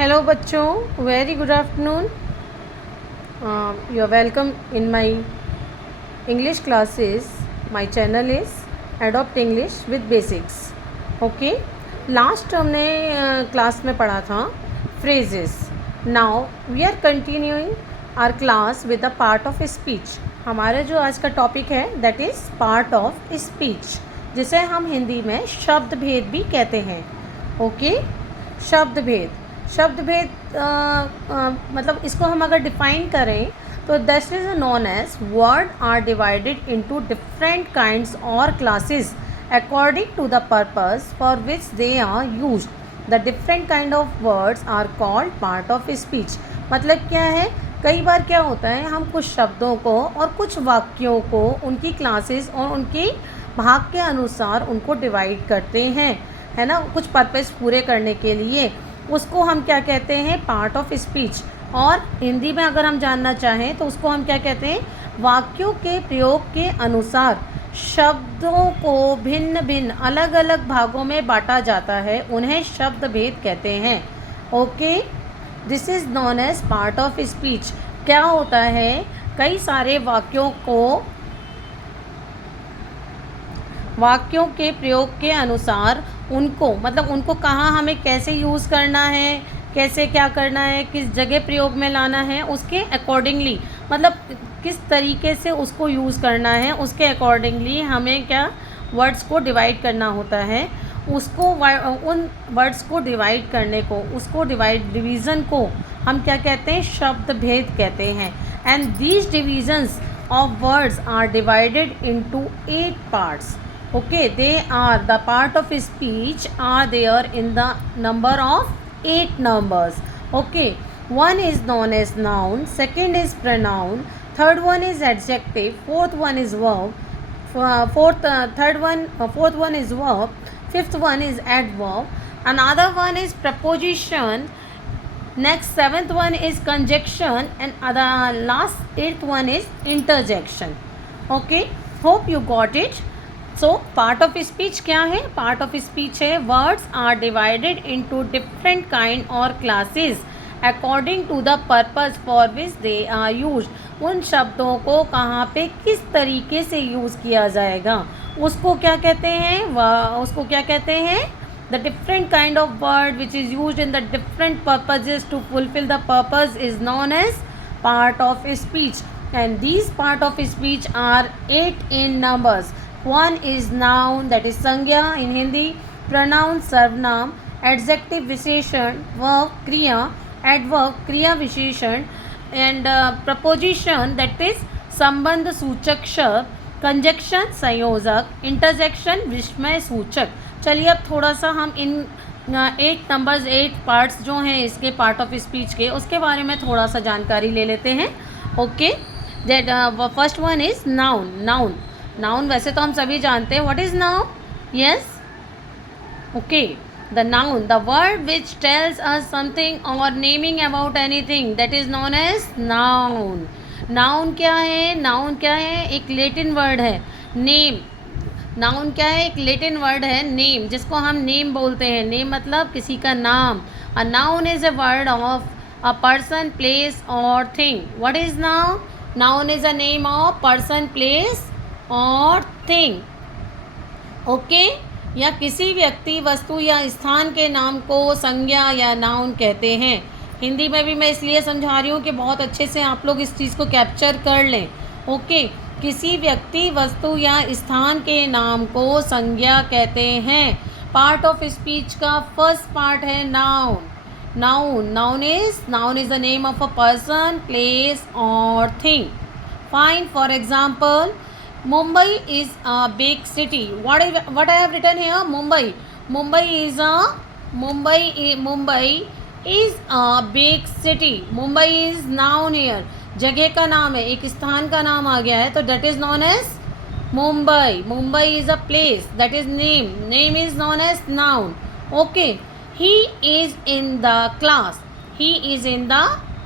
Hello बच्चों, very good afternoon. You are welcome in my English classes. My channel is adopt English with basics. Okay, last हमने class में पढ़ा था phrases. Now we are continuing our class with the part of speech. हमारा जो आज का topic है that is part of speech, जिसे हम हिंदी में शब्द भेद भी कहते हैं। ओके, शब्द भेद मतलब इसको हम अगर डिफाइन करें तो this is known as word are divided into different kinds or classes according to the purpose for which they are used. The different kind of words are called part of speech. मतलब क्या है, कई बार क्या होता है, हम कुछ शब्दों को और कुछ वाक्यों को उनकी क्लासेस और उनके भाग के अनुसार उनको डिवाइड करते हैं, है ना, कुछ पर्पस पूरे करने के लिए। उसको हम क्या कहते हैं, पार्ट ऑफ स्पीच। और हिंदी में अगर हम जानना चाहें तो उसको हम क्या कहते हैं, वाक्यों के प्रयोग के अनुसार शब्दों को भिन्न भिन्न अलग अलग भागों में बांटा जाता है, उन्हें शब्द भेद कहते हैं। Okay, this is known as part of speech. क्या होता है, कई सारे वाक्यों के प्रयोग के अनुसार उनको कहाँ हमें कैसे यूज़ करना है, कैसे क्या करना है, किस जगह प्रयोग में लाना है, उसके अकॉर्डिंगली, मतलब किस तरीके से उसको यूज़ करना है, उसके अकॉर्डिंगली हमें क्या वर्ड्स को डिवाइड करना होता है। उन वर्ड्स को डिवाइड करने को, उसको डिवीज़न को हम क्या कहते हैं, शब्द भेद कहते हैं। And these divisions of words are divided into 8 parts. Okay, the part of speech are there in the number of 8 numbers. Okay, one is known as noun, second is pronoun, third one is adjective, fourth one is verb, fourth one is verb, fifth one is adverb, another one is preposition, next seventh one is conjunction, and the last eighth one is interjection. Okay, hope you got it. So part of speech क्या है, part of speech है words are divided into different kind or classes according to the purpose for which they are used. उन शब्दों को कहाँ पे किस तरीके से यूज़ किया जाएगा उसको क्या कहते हैं, the different kind of word which is used in the different purposes to fulfil the purpose is known as part of speech. And these part of speech are 8 in numbers. One is noun, that is संज्ञा in Hindi, pronoun सर्वनाम, adjective विशेषण, verb क्रिया, adverb क्रिया विशेषण, and preposition that is संबंध सूचक शब्द, conjunction संयोजक, interjection विस्मय सूचक। चलिए अब थोड़ा सा हम इन 8 पार्ट्स जो हैं इसके पार्ट ऑफ स्पीच के, उसके बारे में थोड़ा सा जानकारी ले लेते हैं। Okay, that first one is noun. Noun वैसे तो हम सभी जानते हैं, what is noun, yes. Okay, the noun, the word which tells us something or naming about anything, that is known as noun. Noun क्या है, एक लैटिन वर्ड है नेम। नाउन क्या है, एक लैटिन वर्ड है नेम, जिसको हम नेम बोलते हैं। नेम मतलब किसी का नाम। A noun is a word of a person, place और thing. What is noun, noun is a name of person, place और थिंग। ओके, या किसी व्यक्ति, वस्तु या स्थान के नाम को संज्ञा या नाउन कहते हैं। हिंदी में भी मैं इसलिए समझा रही हूँ कि बहुत अच्छे से आप लोग इस चीज़ को कैप्चर कर लें। ओके, किसी व्यक्ति, वस्तु या स्थान के नाम को संज्ञा कहते हैं। पार्ट ऑफ स्पीच का फर्स्ट पार्ट है noun. Noun is the name of a person, place और thing. Fine, for example, Mumbai is a big city. What I have written here? Mumbai is a big city. Mumbai is noun here. जगह का नाम है, एक स्थान का नाम आ गया है, तो that is known as Mumbai. Mumbai is a place, that is name. Name is known as noun. Okay. He is in the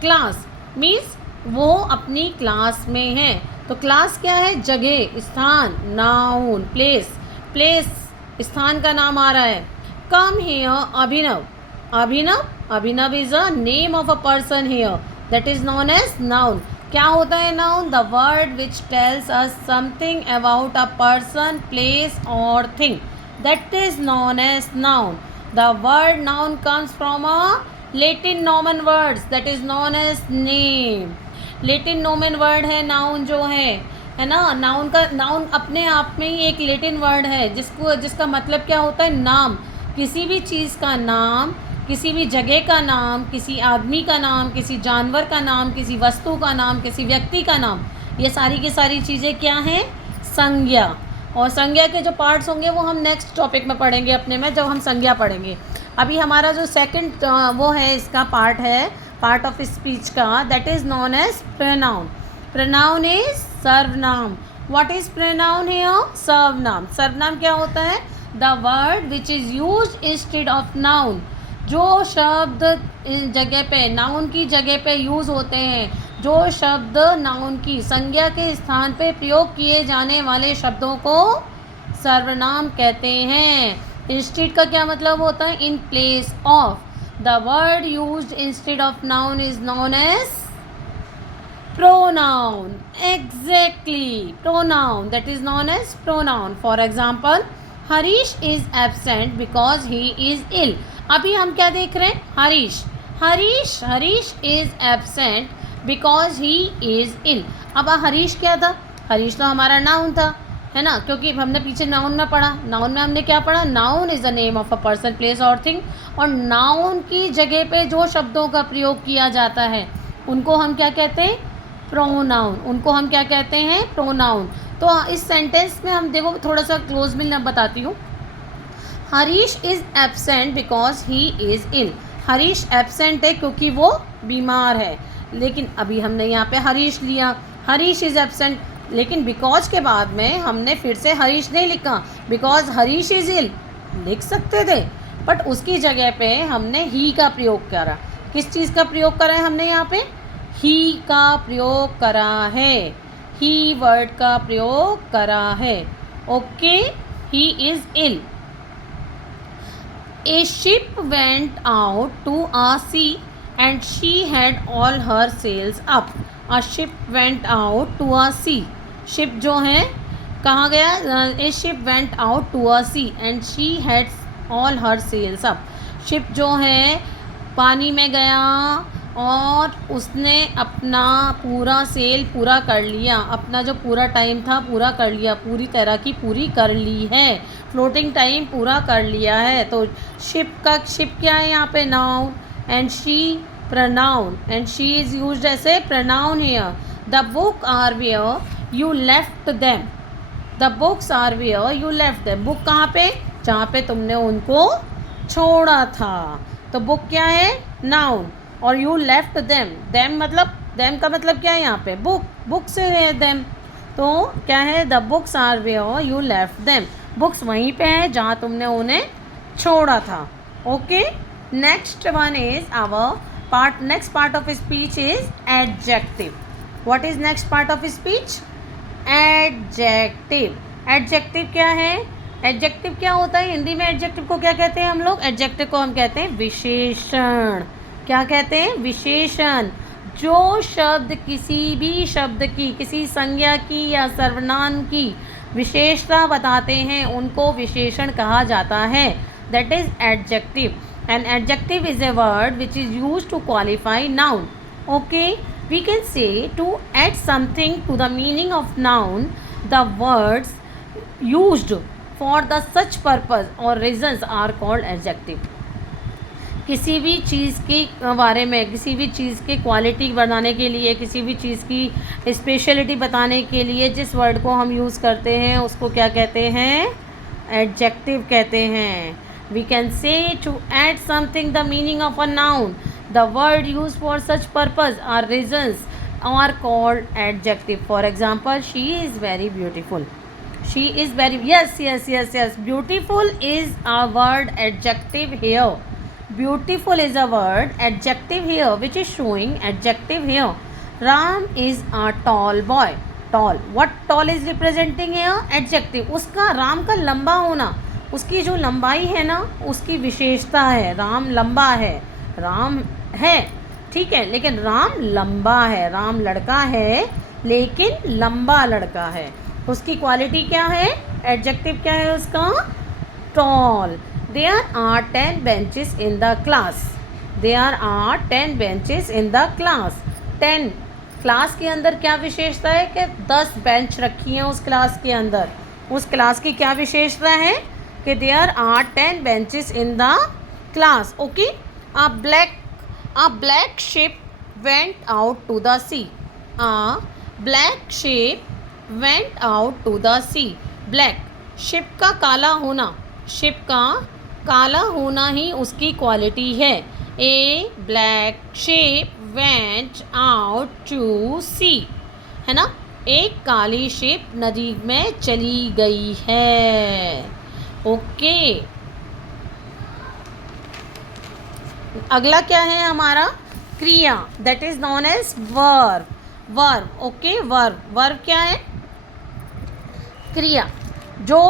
class means वो अपनी क्लास में है। तो क्लास क्या है, जगह, स्थान, नाउन। प्लेस स्थान का नाम आ रहा है। Come here Abhinav, Abhinav is a name of a person here, that is known as noun. क्या होता है noun? The word which tells us something about a person, place और thing, that is known as noun. The word noun comes from a Latin nomen words, that is known as name. Latin nomen word है noun जो है ना. Noun का, noun अपने आप में ही एक लेटिन वर्ड है जिसका मतलब क्या होता है? नाम. किसी भी चीज़ का नाम, किसी भी जगह का नाम, किसी आदमी का नाम, किसी जानवर का नाम, किसी वस्तु का नाम, किसी व्यक्ति का नाम, ये सारी की सारी चीज़ें क्या हैं? संज्ञा. और संज्ञा के जो पार्ट्स होंगे वो हम नेक्स्ट टॉपिक में पढ़ेंगे अपने में, जब हम संज्ञा पढ़ेंगे. अभी हमारा जो सेकंड वो है, इसका पार्ट है, पार्ट ऑफ स्पीच का, that is known as pronoun. Pronoun is सर्वनाम. What is pronoun here? सर्वनाम. सर्वनाम क्या होता है? The word which is use instead of noun. जो शब्द जगह पे, नाउन की जगह पे यूज़ होते हैं, जो शब्द नाउन की संज्ञा के स्थान पे प्रयोग किए जाने वाले शब्दों को सर्वनाम कहते हैं. इंस्टेड का क्या मतलब होता है? In place of. The word used instead of noun is known as pronoun. Exactly, pronoun, that is known as pronoun. For example, Harish is absent because he is ill. अभी हम क्या देख रहे हैं? Harish is absent because he is ill. अब हरीश क्या था? हरीश तो हमारा नाउन था, है ना, क्योंकि हमने पीछे नाउन में पढ़ा. नाउन में हमने क्या पढ़ा? Noun is the name of a person, place और थिंग. और नाउन की जगह पे जो शब्दों का प्रयोग किया जाता है उनको हम क्या कहते हैं? प्रोनाउन. उनको हम क्या कहते हैं? प्रोनाउन. तो इस सेंटेंस में हम देखो, थोड़ा सा क्लोज में बताती हूँ. Harish is absent because he is ill. Harish absent है क्योंकि वो बीमार है. लेकिन अभी हमने यहाँ पे हरीश लिया, हरीश इज़ एब्सेंट, लेकिन बिकॉज के बाद में हमने फिर से हरीश नहीं लिखा, बिकॉज हरीश इज़ इल लिख सकते थे, बट उसकी जगह पे हमने ही का प्रयोग करा. किस चीज़ का प्रयोग करा है हमने यहाँ पे? ही का प्रयोग करा है. ही वर्ड का प्रयोग करा है. Okay. He is ill. A ship went out to a sea and she had all her sails up. A ship went out to a sea. Ship जो है कहाँ गया? A ship went out to a sea and she had all her sails up. Ship जो है पानी में गया और उसने अपना पूरा सेल पूरा कर लिया, अपना जो पूरा टाइम था पूरा कर लिया, पूरी तरह की पूरी कर ली है, फ्लोटिंग टाइम पूरा कर लिया है. तो शिप क्या है यहाँ पे? Noun. And she pronoun, and she is used as a pronoun here. The book are where you left them. The books are where you left them. Book कहाँ पे? जहाँ पे तुमने उनको छोड़ा था. तो बुक क्या है? नाउन. और यू लेफ्ट देम. देम मतलब, देम का मतलब क्या है यहाँ पे? बुक. बुक से है देम. तो क्या है? The books are where you left them. Books वहीं पे है जहाँ तुमने उन्हें छोड़ा था. Okay. Next one is our part. Next part of speech is adjective. What is next part of speech? Adjective. Adjective क्या है? एडजेक्टिव क्या होता है? हिंदी में एडजेक्टिव को क्या कहते हैं हम लोग? एडजेक्टिव को हम कहते हैं विशेषण. क्या कहते हैं? विशेषण. जो शब्द किसी भी शब्द की, किसी संज्ञा की या सर्वनाम की विशेषता बताते हैं उनको विशेषण कहा जाता है. That is adjective. An adjective is a word which is used to qualify noun. Okay. We can say to add something to the meaning of noun. The words used for the such purpose और reasons are called adjective. किसी भी चीज़ के बारे में, किसी भी चीज़ की quality बनाने के लिए, किसी भी चीज़ की स्पेशलिटी बताने के लिए जिस वर्ड को हम यूज़ करते हैं उसको क्या कहते हैं? एडजेक्टिव कहते हैं. We can say to add something the meaning of a noun. The word use for such purpose are reasons are called adjective. For example, she is very beautiful. She is very, yes. Beautiful is a word adjective here. Beautiful is a word adjective here which is showing adjective here. Ram is a tall boy. Tall. What tall is representing here? Adjective. उसका राम का लंबा होना उसकी जो लंबाई है ना, उसकी विशेषता है, राम लंबा है, राम है, ठीक है, लेकिन राम लंबा है, राम लड़का है लेकिन लंबा लड़का है। उसकी क्वालिटी क्या है, एडजेक्टिव क्या है उसका, tall. There are 10 benches in the class, there are 10 benches in the class. 10 class के अंदर क्या विशेषता है कि 10 बेंच रखी हैं उस क्लास के अंदर। उस क्लास की क्या विशेषता है कि there are 10 benches in the class. Okay, a black ship went out to the sea, a black ship went out to the sea. Black, ship का काला होना, शिप का काला होना ही उसकी क्वालिटी है। A black ship went out to sea, है ना, एक काली शिप नदी में चली गई है। ओके, अगला क्या है हमारा, क्रिया, that is known as verb. Verb, okay, verb क्या है, क्रिया। जो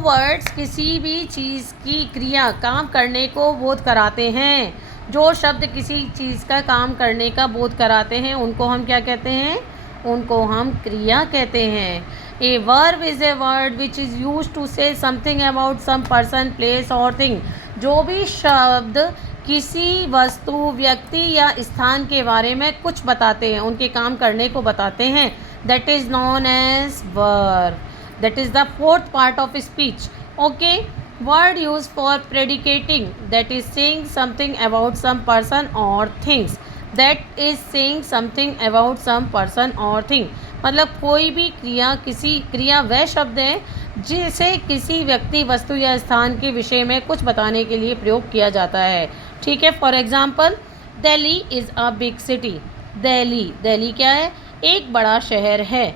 वर्ड्स किसी भी चीज़ की क्रिया, काम करने को बोध कराते हैं, जो शब्द किसी चीज़ का काम करने का बोध कराते हैं, उनको हम क्या कहते हैं, उनको हम क्रिया कहते हैं। A verb is a word which is use to say something about some person, place और थिंग। जो भी शब्द किसी वस्तु, व्यक्ति या स्थान के बारे में कुछ बताते हैं, उनके काम करने को बताते हैं, that is known as verb. That is the fourth part of speech. Okay, word used for predicating, that is saying something about some person or things, that is saying something about some person or thing। मतलब कोई भी क्रिया वह शब्द है जिसे किसी व्यक्ति, वस्तु या स्थान के विषय में कुछ बताने के लिए प्रयोग किया जाता है, ठीक है। For example, Delhi is a big city. Delhi क्या है, एक बड़ा शहर है।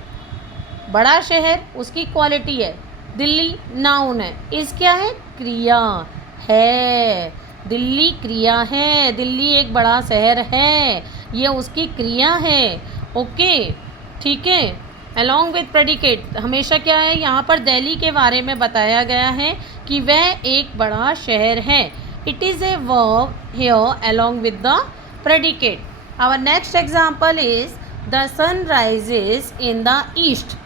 बड़ा शहर उसकी क्वालिटी है, दिल्ली नाउन है, इस क्या है, क्रिया है। दिल्ली क्रिया है, दिल्ली एक बड़ा शहर है, ये उसकी क्रिया है। ओके, ठीक है। अलॉन्ग विथ प्रेडिकेट, हमेशा क्या है, यहाँ पर दिल्ली के बारे में बताया गया है कि वह एक बड़ा शहर है। It is a verb here along with the predicate. Our next example is the sun rises in the east.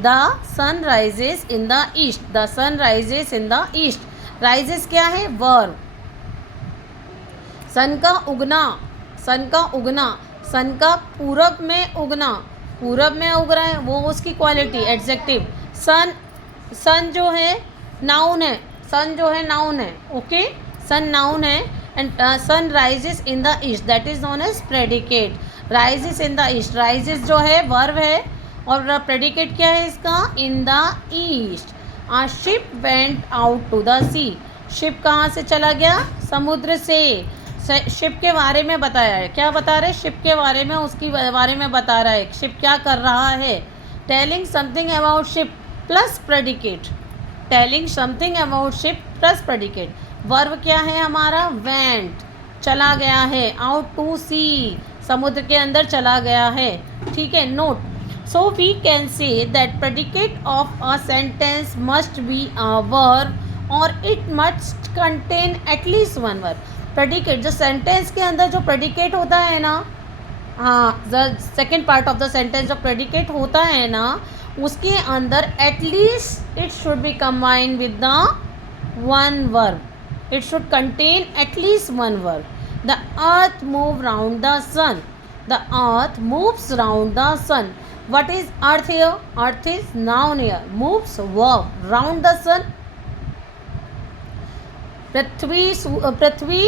The sun rises in the east. The sun rises in the east. Rises क्या है, verb। सन का उगना, सन का पूरब में उगना, पूरब में उग रहा है, वो उसकी क्वालिटी, एडजेक्टिव। सन जो है नाउन है, सन जो है नाउन है, ओके, सन नाउन है। And sun rises in the east, that is known as predicate. Rises in the east, rises जो है वर्ब है और प्रेडिकेट क्या है इसका, in the east. A ship went out to the sea. Ship कहाँ से चला गया, समुद्र से। शिप के बारे में बताया है, क्या बता रहे, शिप के बारे में, उसकी बारे में बता रहा है, शिप क्या कर रहा है। Telling something about ship plus predicate, telling something about ship plus predicate. Verb क्या है हमारा, वेंट, चला गया है, आउट टू सी, समुद्र के अंदर चला गया है, ठीक है। Note, so we can say that predicate of a sentence must be a verb or it must contain at least one verb। predicate, जो sentence के अंदर जो predicate होता है ना, हाँ, the second part of the sentence जो predicate होता है ना, उसके अंदर at least it should be combined with the one verb, it should contain at least one verb। the earth move round the sun, the earth moves round the sun। What is earth here? Earth is noun here, moves verb, round the sun। पृथ्वी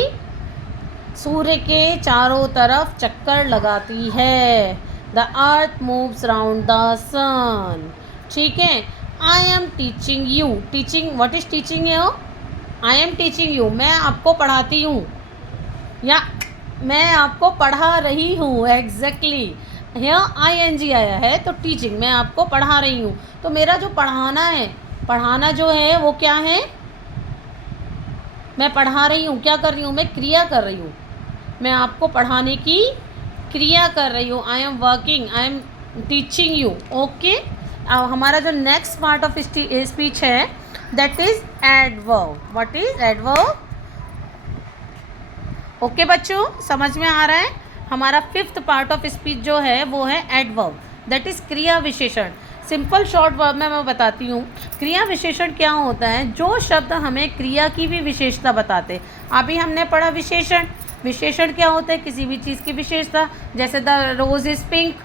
सूर्य के चारों तरफ चक्कर लगाती है। The earth moves round the sun। ठीक है। I am teaching you। Teaching, what is teaching here? I am teaching you, मैं आपको पढ़ाती हूँ या मैं आपको पढ़ा रही हूँ, एग्जैक्टली। यहाँ ing आया है तो टीचिंग, मैं आपको पढ़ा रही हूँ। तो मेरा जो पढ़ाना है, पढ़ाना जो है वो क्या है, मैं पढ़ा रही हूँ, क्या कर रही हूँ, मैं क्रिया कर रही हूँ, मैं आपको पढ़ाने की क्रिया कर रही हूँ। I am working, I am teaching you. Okay, अब हमारा जो नेक्स्ट पार्ट ऑफ स्पीच है that is adverb. What is adverb? Okay बच्चों, समझ में आ रहा है? हमारा 5th पार्ट ऑफ स्पीच जो है वो है एडवर्ब, दैट इज क्रिया विशेषण. सिंपल शॉर्ट वर्ब में मैं बताती हूँ. क्रिया विशेषण क्या होता है? जो शब्द हमें क्रिया की भी विशेषता बताते. अभी हमने पढ़ा विशेषण. विशेषण क्या होता है? किसी भी चीज़ की विशेषता. जैसे द रोज इज़ पिंक,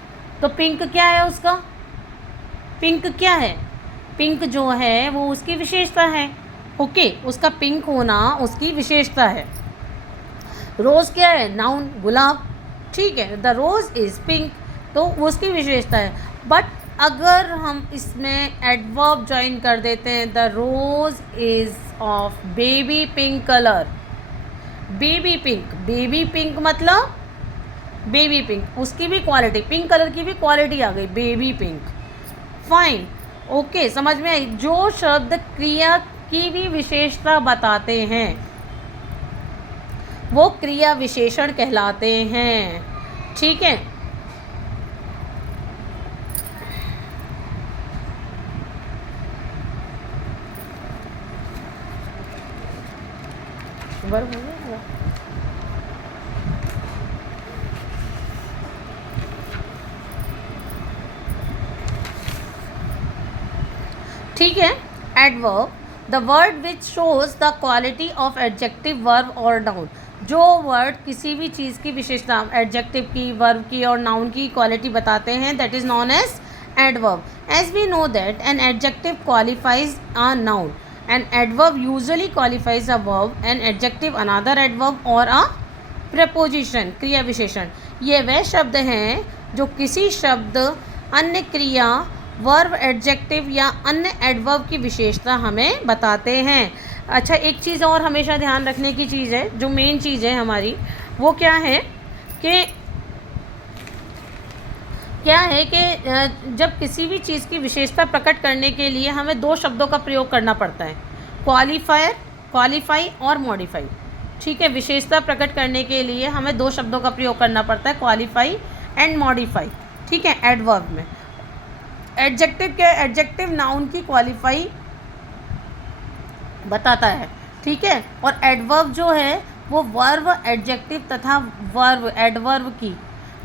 तो पिंक क्या है उसका? पिंक क्या है? पिंक जो है वो उसकी विशेषता है. ओके, उसका पिंक होना उसकी विशेषता है. रोज़ क्या है? नाउन, गुलाब. ठीक है, द रोज़ इज़ पिंक, तो वो उसकी विशेषता है. बट अगर हम इसमें एडवर्ब ज्वाइन कर देते हैं, the rose is of baby pink colour. Baby pink, baby pink मतलब बेबी पिंक, उसकी भी क्वालिटी, पिंक कलर की भी क्वालिटी आ गई, बेबी पिंक. फाइन, ओके, समझ में आई? जो शब्द क्रिया की भी विशेषता बताते हैं वो क्रिया विशेषण कहलाते हैं. ठीक है. ठीक है. Adverb, the word which shows the quality of adjective, verb और नाउन. जो वर्ड किसी भी चीज़ की विशेषता, एडजेक्टिव की, वर्ब की और नाउन की क्वालिटी बताते हैं, that is known as adverb. As we know that an adjective qualifies a noun, an adverb usually qualifies a verb, an adjective another adverb और अ प्रपोजिशन, क्रिया विशेषण. ये वह शब्द हैं जो किसी शब्द, अन्य क्रिया, वर्ब, एडजेक्टिव या अन्य एडवर्ब की विशेषता हमें बताते हैं. अच्छा, एक चीज़ और हमेशा ध्यान रखने की चीज़ है, जो मेन चीज़ है हमारी, वो क्या है कि जब किसी भी चीज़ की विशेषता प्रकट करने के लिए हमें 2 शब्दों का प्रयोग करना पड़ता है, क्वालिफायर, क्वालिफाई और मॉडिफाई. ठीक है, विशेषता प्रकट करने के लिए हमें 2 शब्दों का प्रयोग करना पड़ता है, क्वालिफाई एंड मॉडिफाई. ठीक है, एडवर्ब में. एडजेक्टिव क्या है? एडजेक्टिव नाउन की क्वालिफाई बताता है. ठीक है, और एडवर्ब जो है वो वर्ब, एडजेक्टिव तथा वर्ब, एडवर्ब की,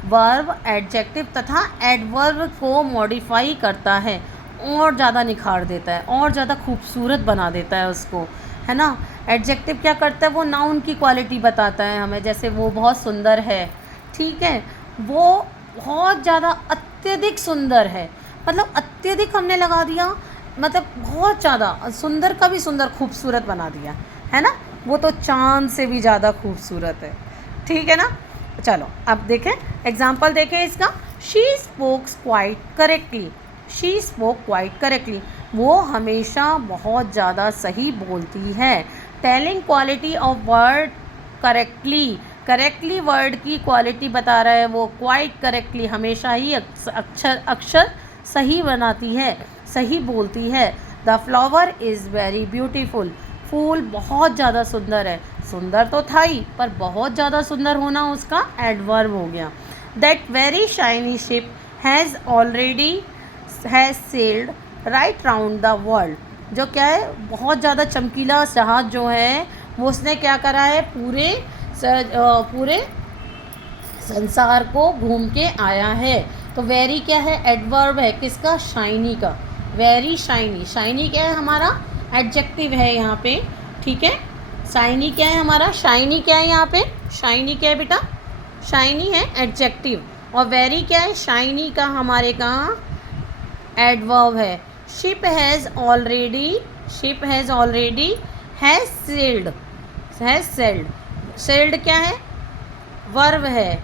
वर्ब, एडजेक्टिव तथा एडवर्ब को मॉडिफाई करता है, और ज़्यादा निखार देता है, और ज़्यादा खूबसूरत बना देता है उसको, है ना. एडजेक्टिव क्या करता है? वो नाउन की क्वालिटी बताता है हमें, जैसे वो बहुत सुंदर है. ठीक है, वो बहुत ज़्यादा अत्यधिक सुंदर है, मतलब अत्यधिक हमने लगा दिया, मतलब बहुत ज़्यादा सुंदर का भी सुंदर, खूबसूरत बना दिया, है ना. वो तो चांद से भी ज़्यादा खूबसूरत है. ठीक है ना. चलो अब देखें, एग्जाम्पल देखें इसका. She spokes quite correctly. She spoke quite correctly, वो हमेशा बहुत ज़्यादा सही बोलती है. Telling quality of word correctly, correctly word की क्वालिटी बता रहा है वो. क्वाइट करेक्टली, हमेशा ही अक्षर सही बनाती है, सही बोलती है. The flower is very beautiful, फूल बहुत ज़्यादा सुंदर है. सुंदर तो था ही, पर बहुत ज़्यादा सुंदर होना उसका एडवर्ब हो गया. That very shiny ship has sailed right round the world. जो क्या है, बहुत ज़्यादा चमकीला जहाज जो है वो उसने क्या करा है, पूरे संसार को घूम के आया है. तो वेरी क्या है? एडवर्ब है, किसका? शाइनी का. वेरी शाइनी, शाइनी क्या है हमारा? एडजेक्टिव है यहाँ पे. ठीक है, शाइनी क्या है हमारा? शाइनी क्या है यहाँ पे? शाइनी क्या है बेटा? शाइनी है एडजेक्टिव. और वेरी क्या है? शाइनी का हमारे कहाँ एडवर्ब है. Ship has already has sailed. Sailed क्या है? वर्ब है.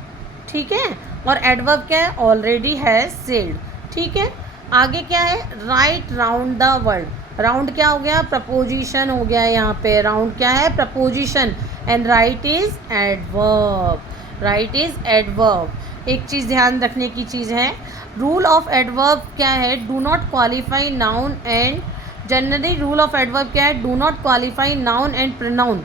ठीक है, और एडवर्ब क्या है? Already has sailed. ठीक है, आगे क्या है? Right round the world. Round क्या हो गया? प्रपोजिशन हो गया यहाँ पे. राउंड क्या है? Preposition. And right is adverb. Right is adverb. एक चीज़ ध्यान रखने की चीज़ है, रूल ऑफ एडवर्ब क्या है? Do not qualify noun and, generally rule of adverb क्या है? Do not qualify noun and pronoun.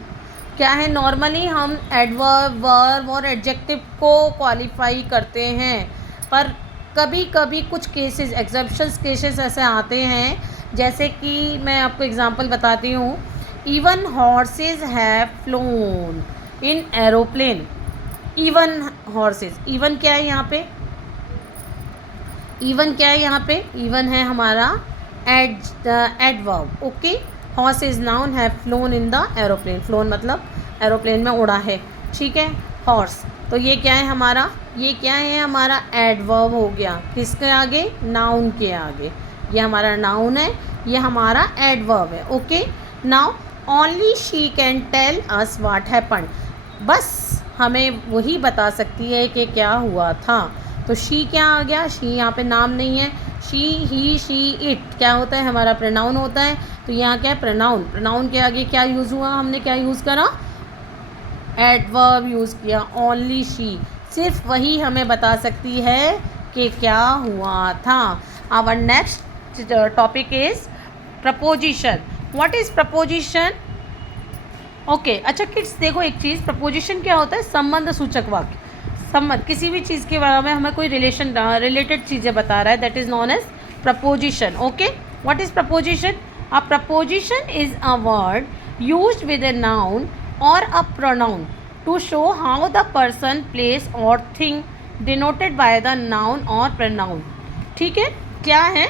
क्या है? नॉर्मली हम एडवर्ब, वर्ब और एडजेक्टिव को क्वालिफाई करते हैं, पर कभी कभी कुछ केसेस, एक्सेप्शंस केसेस ऐसे आते हैं जैसे कि मैं आपको एग्जांपल बताती हूँ, even horse's have flown in aeroplane. Even horse's, even क्या है यहाँ पे, इवन क्या है यहाँ पे, इवन है हमारा adverb. Okay, horse is noun, have flown in the aeroplane, phloem मतलब एरोप्लेन में उड़ा है, ठीक है। हॉर्स, तो ये क्या है हमारा, ये क्या है हमारा एडवर्ब हो गया, किसके आगे, नाउन के आगे। ये हमारा नाउन है, ये हमारा एडवर्ब है। Okay, now only she can tell us what happened, बस हमें वही बता सकती है कि क्या हुआ था। तो शी क्या आ गया, शी यहाँ पे नाम नहीं है, शी, ही, शी, इट क्या होता है, हमारा प्रोनाउन होता है। तो यहाँ क्या है, प्रोनाउन, प्रोनाउन के आगे क्या यूज़ हुआ, हमने क्या यूज़ करा, एडवर्ब यूज़ किया। ओनली शी, सिर्फ वही हमें बता सकती है कि क्या हुआ था। Our next topic is preposition. What is preposition? Okay, अच्छा किड्स देखो एक चीज़, प्रपोजिशन क्या होता है, संबंध सूचक वाक्य। संबंध, किसी भी चीज़ के बारे में हमें कोई रिलेटेड चीज़ें बता रहा है, that is known as preposition. Okay, what is preposition? A preposition is a word used with a noun or a pronoun to show how the person, place और thing denoted by the noun or pronoun. ठीक है, क्या है,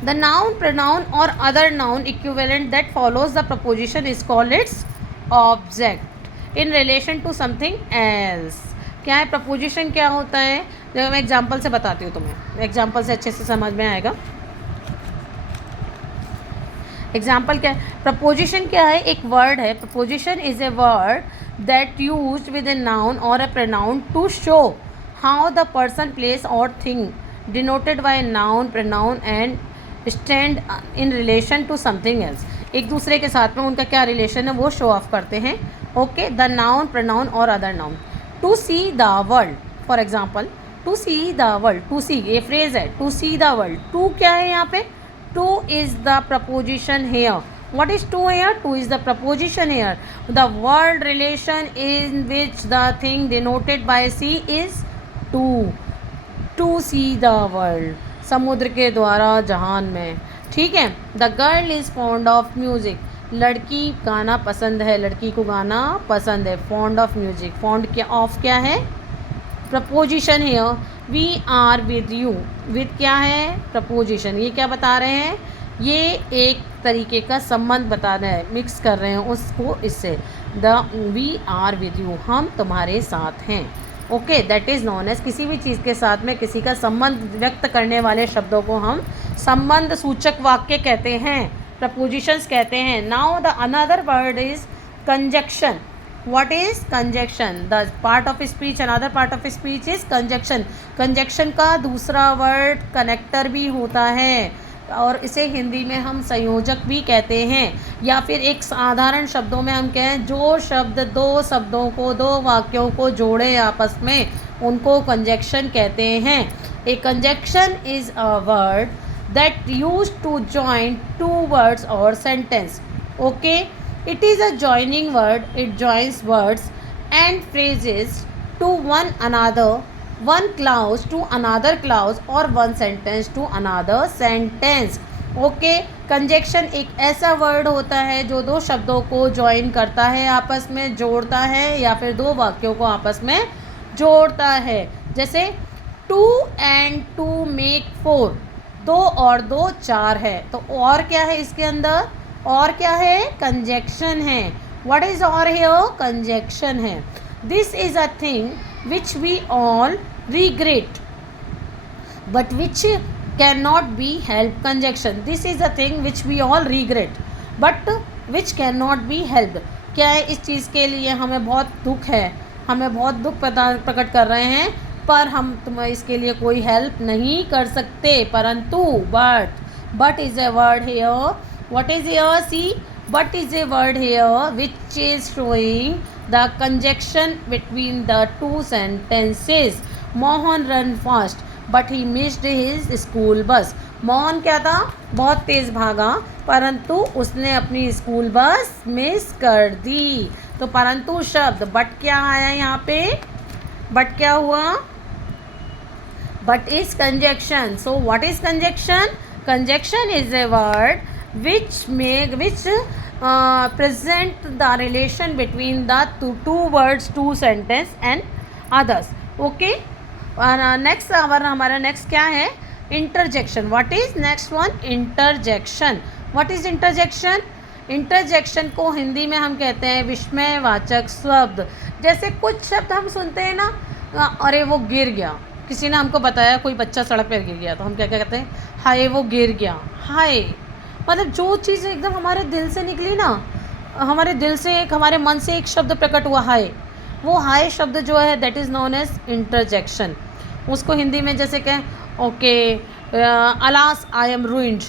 the noun, pronoun or other noun equivalent that follows the proposition is called its object in relation to something else। क्या है preposition, क्या होता है, जब मैं एग्जांपल से बताती हूँ तुम्हें, एग्जांपल से अच्छे से समझ में आएगा। एग्जाम्पल क्या है, प्रपोजिशन क्या है, एक वर्ड है। Preposition is a word that used with a noun or a pronoun to show how the person, place और thing denoted by noun, pronoun and stand in relation to something else. एक दूसरे के साथ में उनका क्या relation है वो शो ऑफ करते हैं। Okay, the noun, pronoun or other noun. To see the world, for example to see the world, to see ये फ्रेज है, to see the world. To क्या है यहाँ पे, to is the preposition here. what is to here, to is the preposition here, the word relation in which the thing denoted by see is to see the world, समुद्र के द्वारा जहान में। ठीक है, the girl is fond of music, लड़की गाना पसंद है, लड़की को गाना पसंद है। फॉन्ड ऑफ म्यूज़िक, फॉन्ड क्या ऑफ क्या है, प्रपोजिशन है। We are with you, with क्या है, प्रपोजिशन। ये क्या बता रहे हैं, ये एक तरीके का संबंध बता रहे हैं, मिक्स कर रहे हैं उसको इससे। The we are with you, हम तुम्हारे साथ हैं। Okay, that is known as, किसी भी चीज़ के साथ में किसी का संबंध व्यक्त करने वाले शब्दों को हम संबंध सूचक वाक्य कहते हैं, प्रपोजिशंस कहते हैं। Now the another word is conjunction. What is conjunction, the part of speech, another part of speech is conjunction. Conjunction का दूसरा वर्ड कनेक्टर भी होता है और इसे हिंदी में हम संयोजक भी कहते हैं, या फिर एक साधारण शब्दों में हम कहें जो शब्द दो शब्दों को, दो वाक्यों को जोड़े आपस में, उनको कंजक्शन कहते हैं। A conjunction is a word that use to join two words or sentence. Okay, it is a joining word, it joins words and phrases to one another, one clause to another clause or one sentence to another sentence। Okay, conjunction एक ऐसा word होता है जो दो शब्दों को join करता है, आपस में जोड़ता है, या फिर दो वाक्यों को आपस में जोड़ता है। जैसे two and two make four, दो और दो चार है, तो और क्या है इसके अंदर, और क्या है, कंजक्शन है। व्हाट इज और हियर, कंजक्शन है। This is a thing which we all regret but which cannot be helped, conjunction। this is a thing which we all regret but which cannot be helped। क्या है, इस चीज़ के लिए हमें बहुत दुख है, हमें बहुत दुख प्रकट कर रहे हैं, पर हम तुम इसके लिए कोई हेल्प नहीं कर सकते, परंतु but is a word here। what is here, see, but is a word here which is showing the conjunction between the two sentences। Mohan run fast but he missed his school bus। Mohan क्या था, बहुत तेज़ भागा, परंतु उसने अपनी school bus miss कर दी। तो परंतु शब्द बट क्या आया यहाँ पे, बट क्या हुआ, but is conjunction. So what is conjunction, conjunction is a word which present the relation between the two words, two sentence and others. Okay. Next हमारा नेक्स्ट क्या है? Interjection. What is next one? Interjection. What is interjection? Interjection को हिंदी में हम कहते हैं विस्मयवाचक शब्द. जैसे कुछ शब्द हम सुनते हैं ना, अरे वो गिर गया, किसी ने हमको बताया कोई बच्चा सड़क पर गिर गया, तो हम क्या क्या कहते हैं? हाय वो गिर गया. हाय मतलब जो चीज़ एकदम हमारे दिल से निकली ना, हमारे दिल से एक, हमारे मन से एक शब्द प्रकट हुआ हाय, वो हाय शब्द जो है that is known as interjection. उसको हिंदी में जैसे कहें, okay alas I am ruined.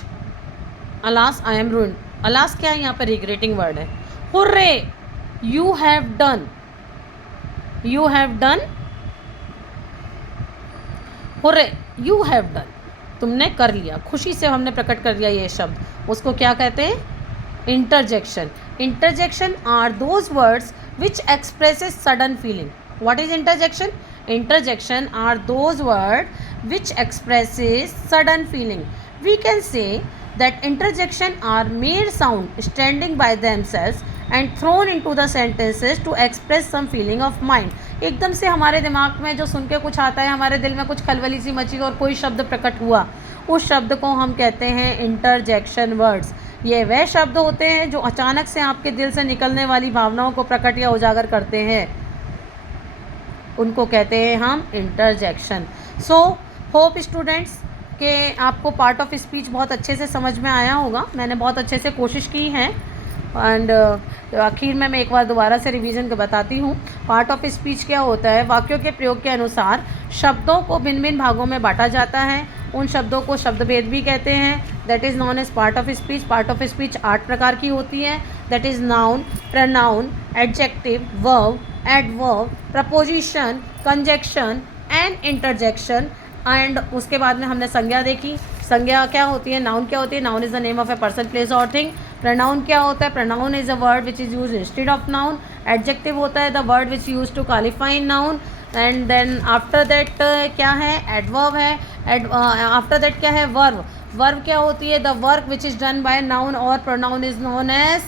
Alas I am ruined. Alas क्या है? यहाँ पर रिग्रेटिंग वर्ड है. Hurray you have done. You have done. Hurray you have done. तुमने कर लिया, खुशी से हमने प्रकट कर लिया ये शब्द. उसको क्या कहते हैं? Interjection. Interjection are those words which expresses sudden feeling. What is interjection? Interjection are those words which expresses sudden feeling. We can say that interjection are mere sound standing by themselves and thrown into the sentences to express some feeling of mind. एकदम से हमारे दिमाग में जो सुन के कुछ आता है, हमारे दिल में कुछ खलबली सी मची और कोई शब्द प्रकट हुआ, उस शब्द को हम कहते हैं इंटरजेक्शन वर्ड्स. ये वह शब्द होते हैं जो अचानक से आपके दिल से निकलने वाली भावनाओं को प्रकट या उजागर करते हैं, उनको कहते हैं हम इंटरजेक्शन. सो होप स्टूडेंट्स के आपको पार्ट ऑफ स्पीच बहुत अच्छे से समझ में आया होगा. मैंने बहुत अच्छे से कोशिश की है. एंड आखिर में मैं एक बार दोबारा से रिवीजन बताती हूँ. पार्ट ऑफ स्पीच क्या होता है? वाक्यों के प्रयोग के अनुसार शब्दों को भिन्न भिन्न भागों में बांटा जाता है. उन शब्दों को शब्दभेद भी कहते हैं. That is known as part of speech. Part of speech 8 प्रकार की होती है. That is noun, pronoun, adjective, verb, adverb, preposition, conjunction and interjection. And उसके बाद में हमने संज्ञा देखी. संज्ञा क्या होती है? नाउन क्या होती है? Noun is the name of a person, place और थिंग. प्रनाउन क्या होता है? Pronoun is a word which is use instead of noun. Adjective होता है the word which use to qualify noun. And then after that क्या है? Adverb है. After that क्या है? वर्ब. वर्ब क्या होती है? The work which is done by noun or pronoun is known as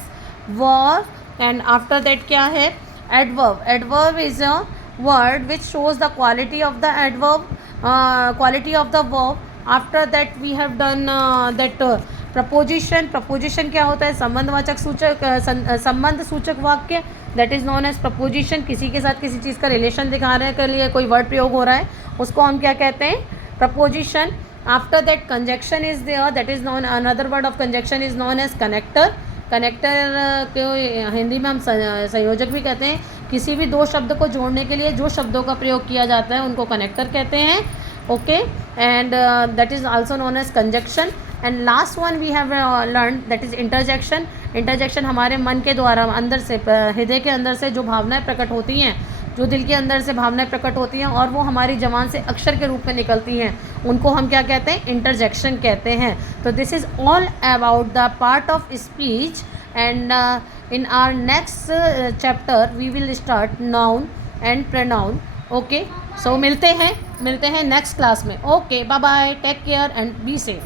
verb. And after that क्या है? Adverb. Adverb is a word which shows the quality of the adverb, quality of the verb. After that we have done that preposition. Preposition क्या होता है? संबंधवाचक सूचक, संबंध सूचक वाक्य. That is known as preposition. किसी के साथ किसी चीज़ का रिलेशन दिखाने के लिए कोई वर्ड प्रयोग हो रहा है, उसको हम क्या कहते हैं? Preposition. After that conjunction is there. That is known, another word of conjunction is known as connector. Connector को हिंदी में हम संयोजक भी कहते हैं. किसी भी दो शब्द को जोड़ने के लिए जो शब्दों का प्रयोग किया जाता है उनको कनेक्टर कहते हैं. Okay. And that is also known as conjunction. And last one we have learn that is interjection. Interjection हमारे मन के द्वारा, अंदर से, हृदय के अंदर से जो भावनाएं प्रकट होती हैं, जो दिल के अंदर से भावनाएं प्रकट होती हैं और वो हमारी ज़बान से अक्षर के रूप में निकलती हैं, उनको हम क्या कहते हैं? इंटरजेक्शन कहते हैं. तो this is all about the part of speech. And in our next chapter we will start noun and pronoun. Okay. So मिलते हैं नेक्स्ट क्लास में. Okay, bye bye, take care and be safe.